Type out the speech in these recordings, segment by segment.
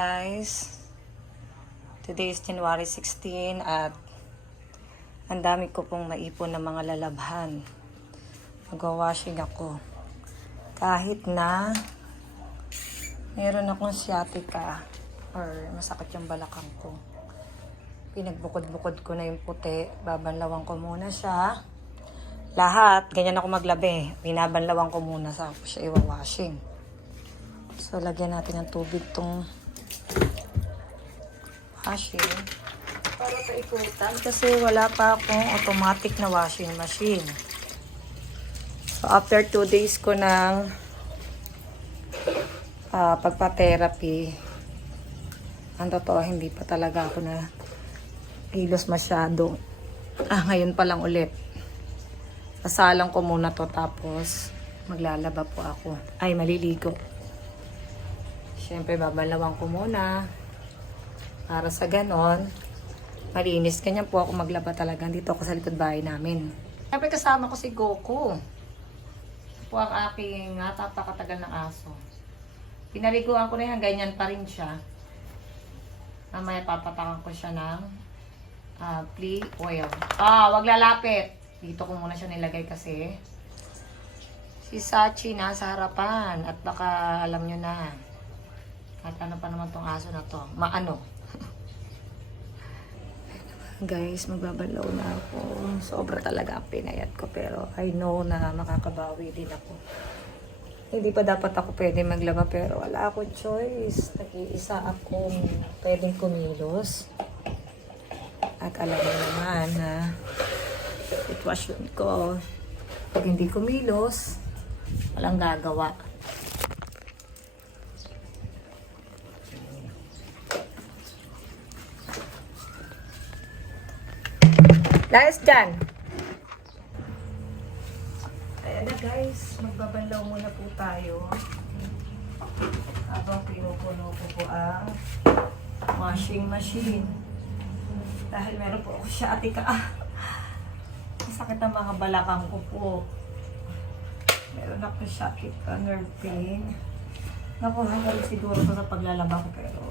guys. Today is January 16 at ang dami ko pong maipon ng mga lalabhan. Mag-washing ako. Kahit na meron akong sciatica or masakit yung balakang ko. Pinagbukod-bukod ko na yung puti. Babanlawan ko muna siya. Lahat, ganyan ako maglabi. Binabanlawan ko muna sa siya iwa-washing. So, lagyan natin ng tubig tong washing para paikutan kasi wala pa akong automatic na washing machine. So, after 2 days ko ng pagpa-therapy, ang totoo, hindi pa talaga ako na kilos masyado. Ngayon pa lang ulit. Pasalang ko muna to tapos maglalaba po ako. Ay, maliligo. Siyempre, babalawan ko muna. Para sa ganon, malinis. Ganyan po ako maglaba talaga. Dito ako sa likod bahay namin. Siyempre, kasama ko si Goku. Po ang aking napakatagal ng aso. Pinaliguan ko na yan. Ganyan pa rin siya. Mamaya papatakan ko siya ng flea oil. Wag lalapit. Dito ko muna siya nilagay kasi si Sachi nasa harapan. At baka alam nyo na. At ano pa naman tong aso na to? Maano? Guys, magbabalaw na ako. Sobra talaga ang pinayat ko. Pero I know na makakabawi din ako. Hindi pa dapat ako pwede maglaba. Pero wala akong choice. Nag-iisa akong pwedeng kumilos. At alam mo naman na sitwasyon ko. Pag hindi kumilos, walang gagawa. Guys, dyan. Ayan na guys, magbabanlaw muna po tayo. Habang pinupuno ko po ang washing machine. Dahil meron po ako sciatica. Sakit ang mga balakang ko po. Meron ako sciatica, nerve pain. Nakuha ko rin siguro ko sa paglalaba ko pero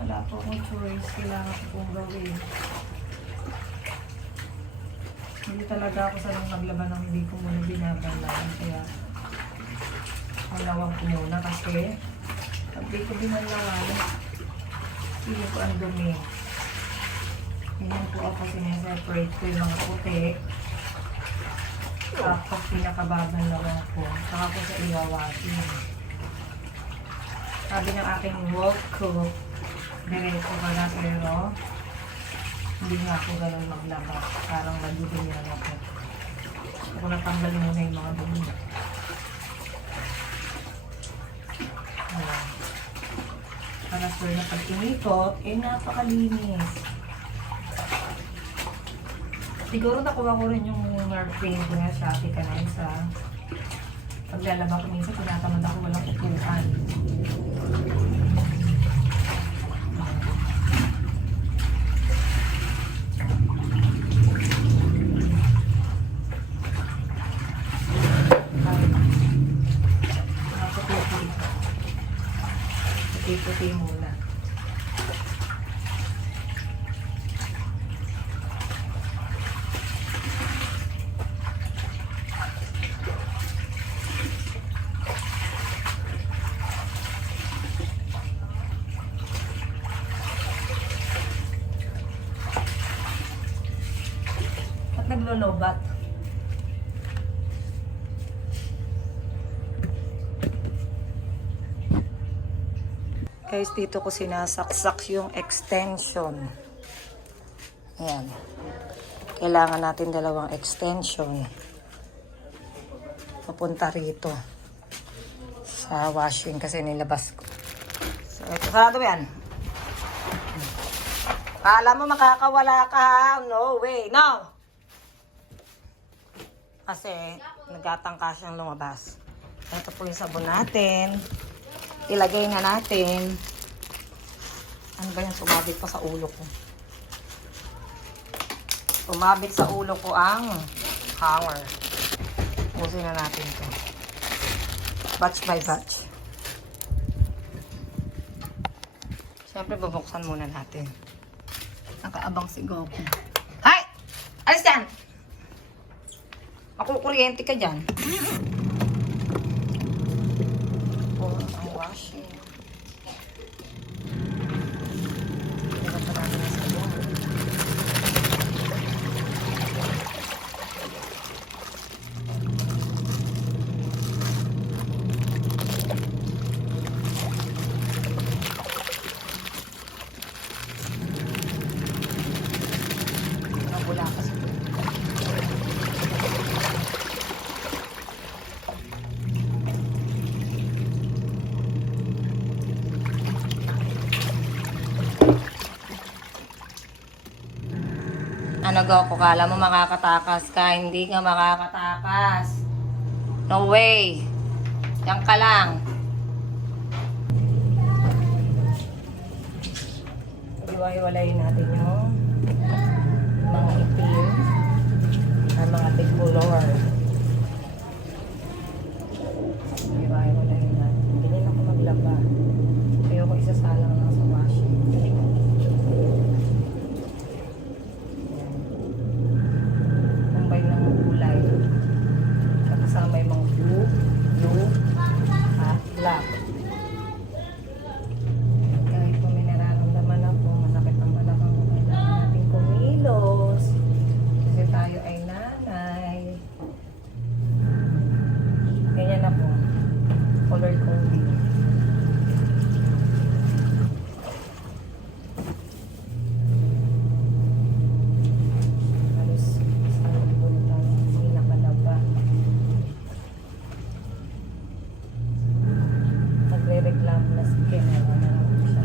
wala po akong choice. Kailangan ko pong gawin. Hindi talaga ako sanang maglaba ng hindi ko muna binabanlawan. Kaya malawang ko muna kasi pag di ko binabanlawan, hindi ko ang dumi. Ganyan po ako sineseparate ko yung mga puti. Tapos pinakababanlawan ko. Saka ko sa iwawashing. Sabi ng aking work cook, diretso ka na pero hindi nga ako ganun maglaba. Parang madudumi na ako. Ako natanggal muna yung mga dumi. Para sure na pag inikot, napakalinis. Siguro nakuha ko rin yung nerve pain ko nga, sciatica na yun sa paglalaba ko. Minsan tinatamad ako walang upuan. Puti-puti muna. At naglolobat. Guys, dito ko sinasaksak yung extension. Ayan. Kailangan natin 2 extension. Papunta rito. Sa washing kasi nilabas ko. So, ito. Sarado yan. Kala mo makakawala ka. No way. No! Kasi nagtatangka siyang lumabas. Ito po yung sabon natin. Ilagay na natin. Ano ba yung sumabit pa sa ulo ko? Sumabit sa ulo ko ang hanger. Usin na natin ito. Batch by batch. Siyempre, bubuksan muna natin. Nakaabang si Goku. Hay! Alis yan! Makukuryente ka dyan. Oh, ang washing. Pero parang nasa buwan. Wala kasi. Ano Goku, kala mo makakatakas ka? Hindi ka makakatakas. No way. Diyan ka lang. Iwaiwalayin natin yung mga itim at mga tigulor. Iwaiwalayin natin. Hindi na ako maglaba. Ayoko isasalang lang sa washing. Tambay ng kulay. Kasama yung mga blue, at black. Kahit po may nararamdaman ako, masakit ang balakang ko, kailangan natin kumilos. Kasi tayo ay nanay. Ganyan na po. Color coding. Halos isang libo na tayo. Hindi nakalaba. Nagre-reklamo na si Ken. Ano na lang siya.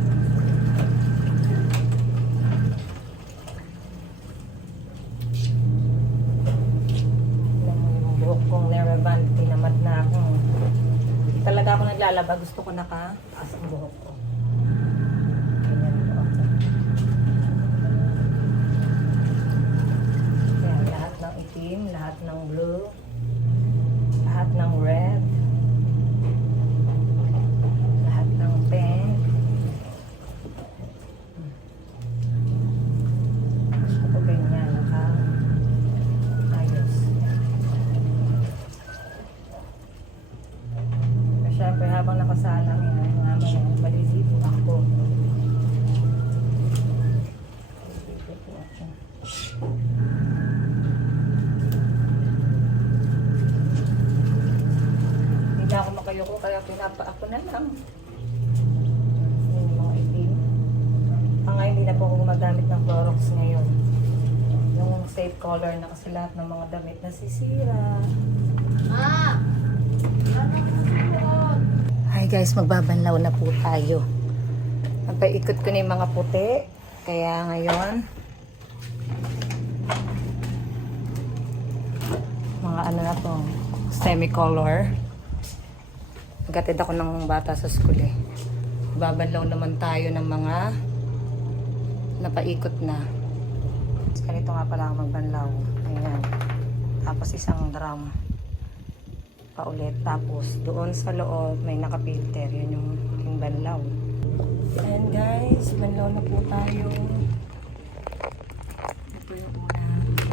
Alam mo yung buhok kong Neravan, tinamad na ako. Hindi talaga ako naglalaba. Gusto ko naka-taas ang buhok ko. Ganyan po ako. Kaya lahat ng itim, lahat ng blue, lahat ng red, lahat ng pink. Gusto ko ganyan, naka-ayos. Pero syempre, habang nakasalang yan, mamaya, maliligo ako. Maliligo po ako. Hindi na ako makayoko, kaya pinapaako na lang. Yan yung mga itim. Ngayon, hindi na po ako gumagamit ng Clorox ngayon. Yung safe color na kasi lahat ng mga damit nasisira. Hi guys, magbabanlaw na po tayo. Nagpaikot ko na yung mga puti. Kaya ngayon, mga ano na to, semi-color. Naghatid ako ng bata sa school eh. Babanlaw naman tayo ng mga napaikot na. Ganito nga pala ang magbanlaw. Ayan. Tapos isang drum. Paulit. Tapos doon sa loob may nakapilter. Yun yung banlaw. Ayan guys. Banlaw na po tayo. Ito yung una.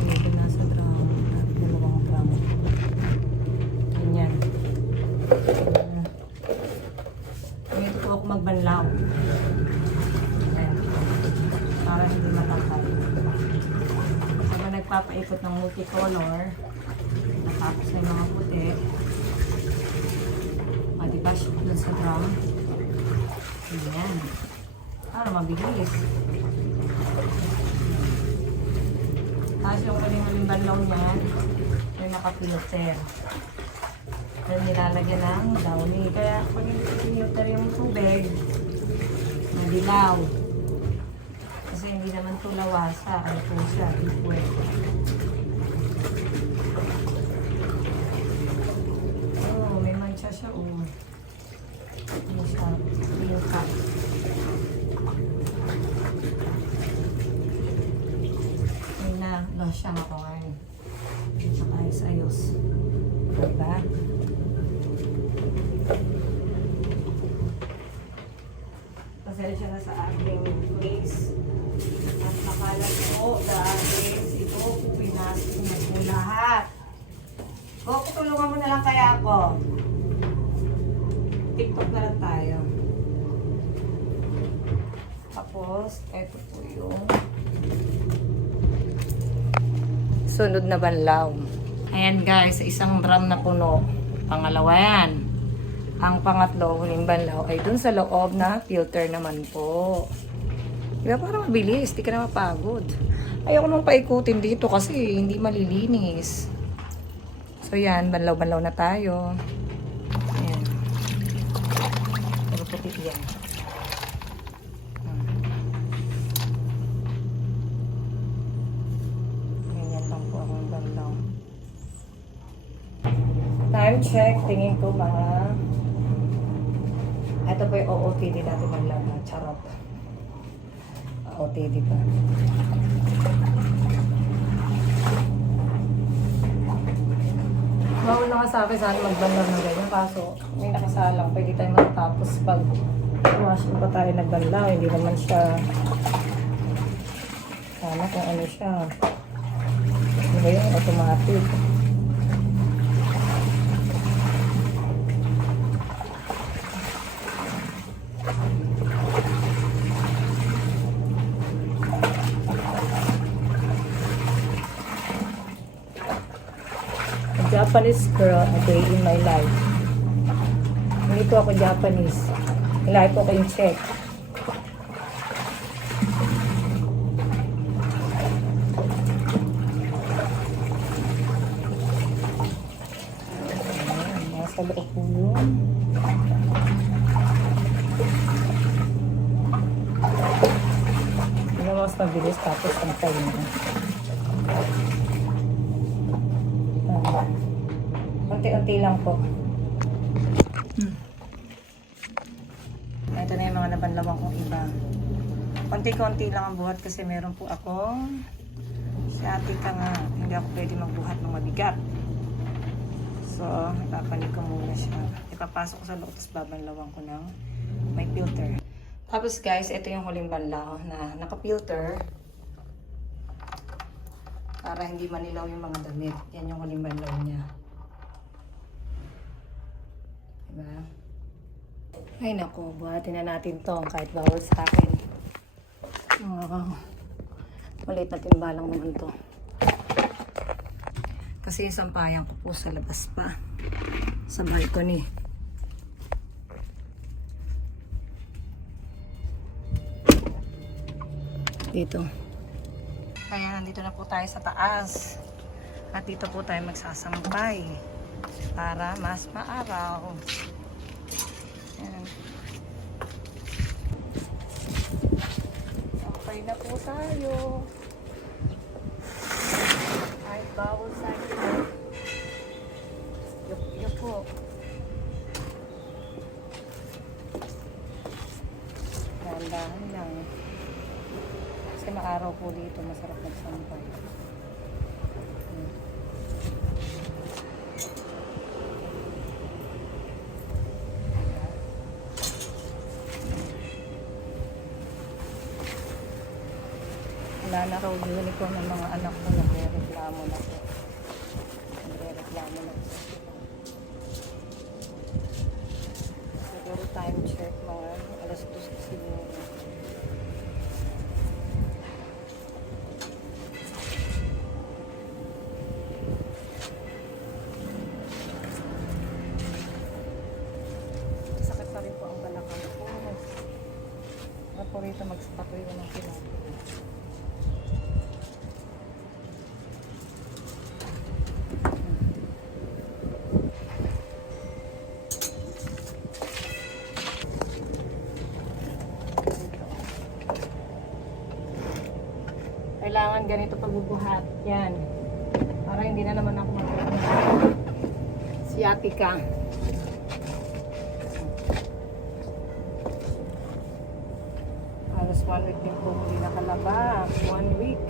Ito nasa drum. At dalawang drum. Ganyan. Ganito po ako magbanlaw. Ayan. Para hindi matatay. Habang nagpapaikot ng multicolor, natapos na yung mga puti. Diba, doon sa drum. Ayan. Para mabilis. Tapos yung kaling banlaw niya, yung nakapilter. Then nilalagyan ng downy. Kaya pag hindi pinilter yung tubig, madilaw. Kasi hindi naman ito lawasa. Ano po siya? Liquid. Oh, may mancha siya. Oh. Ano siya? Clean cut. May na-lotion ako ngayon. Saka ayos-ayos. Diba? Pasensya na sa akin. tulungan mo na lang kaya ako. TikTok na lang tayo. Tapos, eto po yung sunod na banlaw. Ayan guys, sa isang drum na puno. Pangalawa yan. Ang pangatlo, huling banlaw, ay dun sa loob na filter naman po. Diba parang mabilis, di ka na mapagod. Ayoko nang paikutin dito kasi hindi malilinis. So yan, banlaw-banlaw na tayo. Ayan. Pero puti yan. Ganyan lang po akong banlaw. Time check, tingin ko mga... Ito po yung OOTD natin banlaw na charot. OOTD pa. Bawal na nga sa akin saan magbanlaw ng ganyan. Kaso may nakasalang. Pwede tayo matapos pag washing pa tayo nagbanlaw. Hindi naman siya... Sana kung ano siya. Ano ba yun? Automatic. Japanese girl a day in my life. Hindi po ako Japanese. Lahat po kayong check. Ayan, nasa loob po yun. Hindi na mas mabilis tapos antay na. Unti-unti lang po. Ito na yung mga nabanlawan kong iba. Konti-konti lang ang buhat kasi meron po akong sciatica nga. Hindi ako pwede magbuhat ng mabigat. So, ipapanig ko muna siya. Ipapasok ko sa loob, tapos babanlawan ko ng may filter. Tapos guys, ito yung huling banlaw na naka-filter. Para hindi manilaw yung mga damit. Yan yung huling banlaw niya. Diba? Ay naku, buhatin na natin to kahit bawal sa akin. Maliit na timbalang naman to. Kasi yung sampayan ko po sa labas pa. Sa balcony. Dito. Kaya nandito na po tayo sa taas. At dito po tayo magsasampay. Para mas maaraw. Ayan. Sampay na po tayo. Kahit bawal sa akin. Yup po. Dahan-dahan lang. Kasi maaraw po dito. Masarap magsampay. Wala na raw uniform ng mga anak ko. Nagre-reklamo na po. Nagre-reklamo na po. Siguro time check mga alas 2 siguro. Sakit pa rin po ang balakang ko. Wala po rito magpatuloy ng pinag. Kailangan ganito pagbubuhat. Yan. Para hindi na naman ako matulog. Sciatica. Halos 1 week din po hindi nakalaba. 1 week.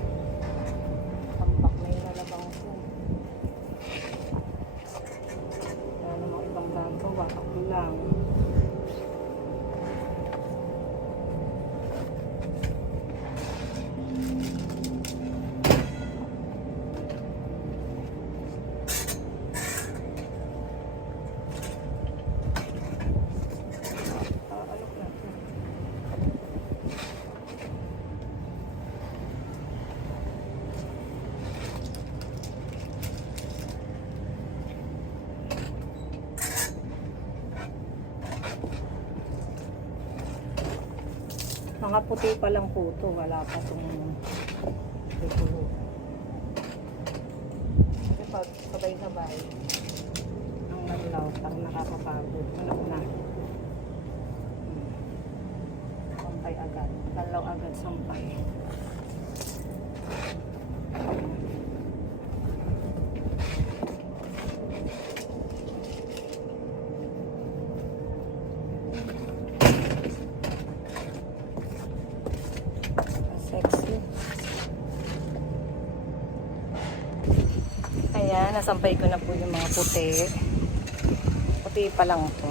Tambak na yung nalabang ko. Kaya namang ibang ganto. Bakit ko lang. Mga puti pa lang po ito. Wala pa itong pulo. Kasi pag sabay-sabay, ang naglaw, parang nakakapagod. Alam na. Sampay agad. Dalaw agad sampay. Sexy. Ayan, nasampay ko na po yung mga puti. Puti pa lang ito.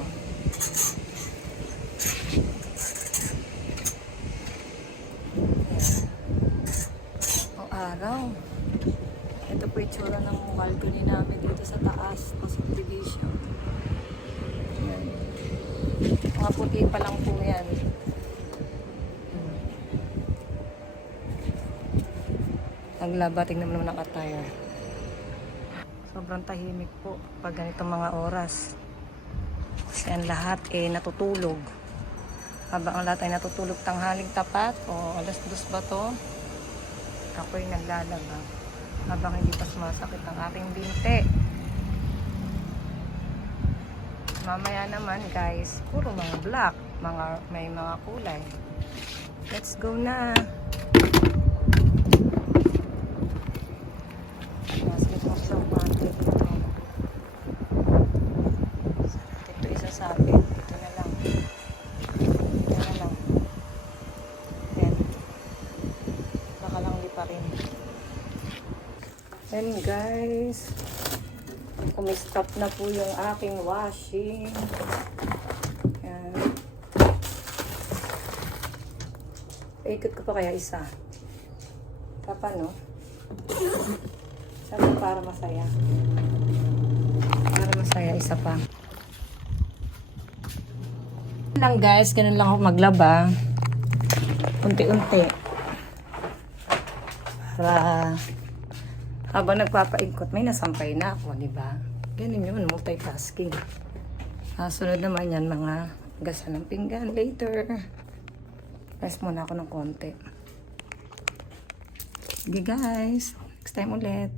Ang araw. Ito po itsura ng balcony namin dito sa taas ng subdivision. Ayan. Mga puti pa lang po yan. Naglaba, tingnan mo naman ang attire. Sobrang tahimik po pag ganitong mga oras. Kasi ang lahat natutulog. Habang ang lahat ay natutulog tanghaling tapat o alas 2 ba to? Ako'y naglalaba. Habang hindi pa sumasakit ang aking binti. Mamaya naman guys, puro mga black. May mga kulay. Let's go na! Ito isasabit. Ito na lang. Ito na lang. Then, baka lang lipa rin. And guys, kumistop na po yung aking washing. Yan. Ikot ko pa kaya isa. Papa, no? Sabi para masaya. Para masaya, isa pa. Lang guys, ganun lang ako maglaba. Unti-unti. Para habang nagpapaikot, may nasampay na ako, di ba? Ganun yun, multitasking. Sunod naman yan, mga gasan ng pinggan later. Rest muna ako ng konti. Sige guys, next time ulit.